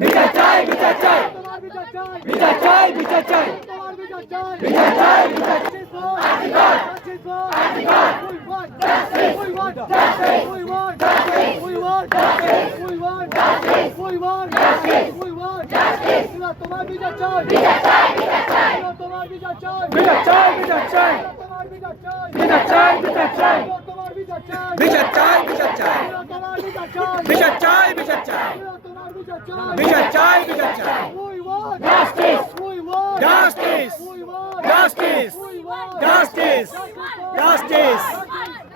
বিচার চাই বিচার চাই বিচার চাই বিচার চাই বিচার চাই বিচার আদিকার আদিকার justice justice justice justice justice justice তোমার বিচার চাই বিচার চাই বিচার চাই তোমার বিচার চাই বিচার চাই বিচার চাই তোমার বিচার চাই বিচার চাই বিচার চাই তোমার বিচার চাই বিচার চাই বিচার চাই তোমার বিচার চাই বিচার চাই বিচার চাই তোমার বিচার চাই বিচার চাই বিচার চাই We want Justice. We want Justice. We want Justice. We want Justice. Justice.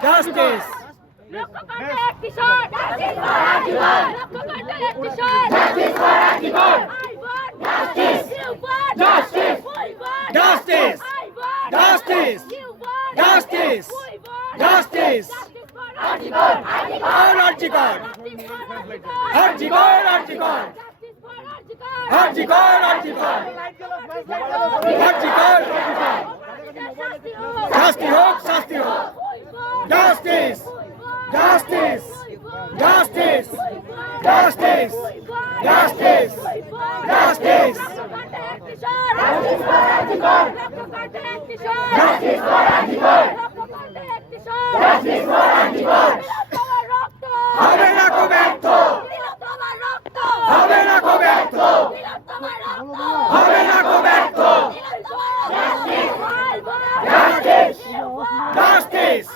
Justice. রক্ষকর্তার একটি শট জাস্টিস ফর আজীবন রক্ষকর্তার একটি shot Justice! Justice! Justice! Justice! Justice! Justice! Harjikar! Harjikar! Harjikar! Harjikar! Harjikar! Harjikar! Shasti hook! Shasti hook! Justice! Justice! Justice! Justice! Justice justice হবে না কো ব্যর্থ! হবে না কো ব্যর্থ! হবে না কো ব্যর্থ! Justice justice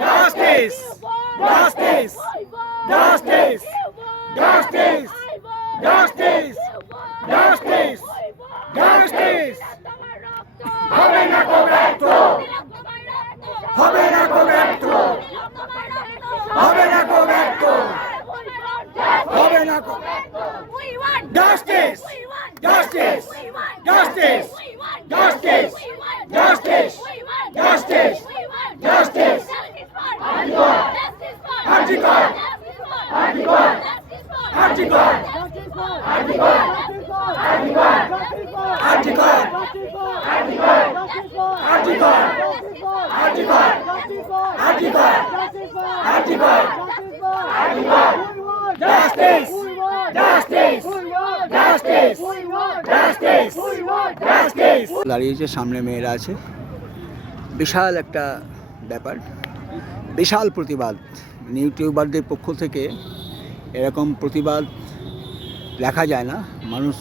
justice justice justice justice justice justice justice হবে না কো ব্যর্থ। হবে না কো ব্যর্থ। হবে না কো ব্যর্থ। হবে না কো justice justice justice justice justice দাঁড়িয়েছে সামনে মেয়েরা আছে। বিশাল একটা ব্যাপার বিশাল প্রতিবাদ। ইউটিউবারদের পক্ষ থেকে এরকম প্রতিবাদ দেখা যায় না। মানুষ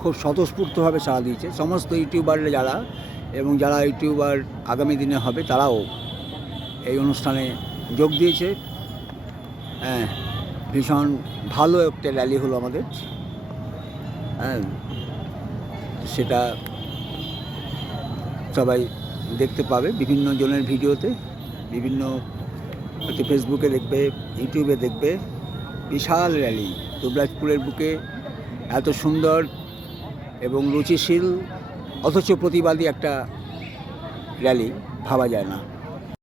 খুব স্বতঃস্ফূর্তভাবে সাড়া দিয়েছে। সমস্ত ইউটিউবাররা যারা এবং যারা ইউটিউবার আগামী দিনে হবে, তারাও এই অনুষ্ঠানে যোগ দিয়েছে। হ্যাঁ ভীষণ ভালো একটা র্যালি হলো আমাদের। হ্যাঁ সেটা সবাই দেখতে পাবে বিভিন্ন জনের ভিডিওতে, বিভিন্ন হয়তো ফেসবুকে দেখবে, ইউটিউবে দেখবে। বিশাল র্যালি। দুবরাজপুরের বুকে এত সুন্দর এবং রুচিশীল অথচ প্রতিবাদী একটা র্যালি ভাবা যায় না।